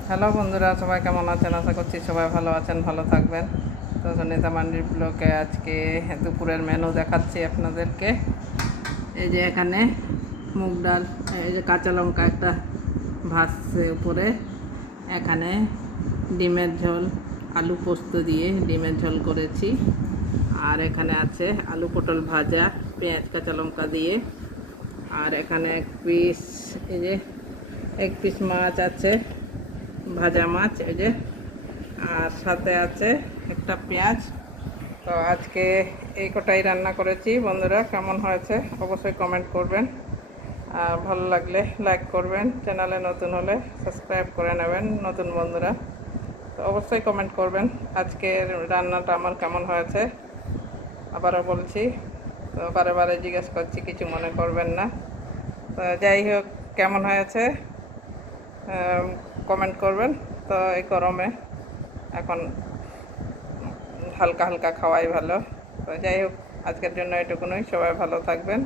Hello বন্ধুরা, সবাই কেমন আছেন? আশা করছি সবাই ভালো আছেন, ভালো থাকবেন। তো সুনিতা মান্ডির ব্লগে আজকে দুপুরের মেনু দেখাচ্ছি আপনাদেরকে। এই যে এখানে মুগ ডাল, এই যে কাঁচা লঙ্কা একটা ভাজছে উপরে, এখানে ডিমের ঝোল, আলু পোস্ত দিয়ে ডিমের ঝোল করেছি। আর এখানে আছে আলু পটল ভাজা, পেঁয়াজ কাঁচা লঙ্কা দিয়ে। আর এখানে এক পিস মাছ আছে, ভাজা মাছ, এই যে। আর সাথে আছে একটা পেঁয়াজ। তো আজকে এই কটাই রান্না করেছি বন্ধুরা। কেমন হয়েছে অবশ্যই কমেন্ট করবেন, আর ভালো লাগলে লাইক করবেন, চ্যানেলে নতুন হলে সাবস্ক্রাইব করে নেবেন নতুন বন্ধুরা। তো অবশ্যই কমেন্ট করবেন আজকের রান্নাটা আমার কেমন হয়েছে। আবারও বলছি, তো বারে বারে জিজ্ঞেস করছি, কিছু মনে করবেন না। তো যাই হোক, কেমন হয়েছে কমেন্ট করবেন। তো এই গরমে এখন হালকা হালকা খাওয়াই ভালো। তো যাই হোক, আজকের জন্য এটুকুনই। সবাই ভালো থাকবেন।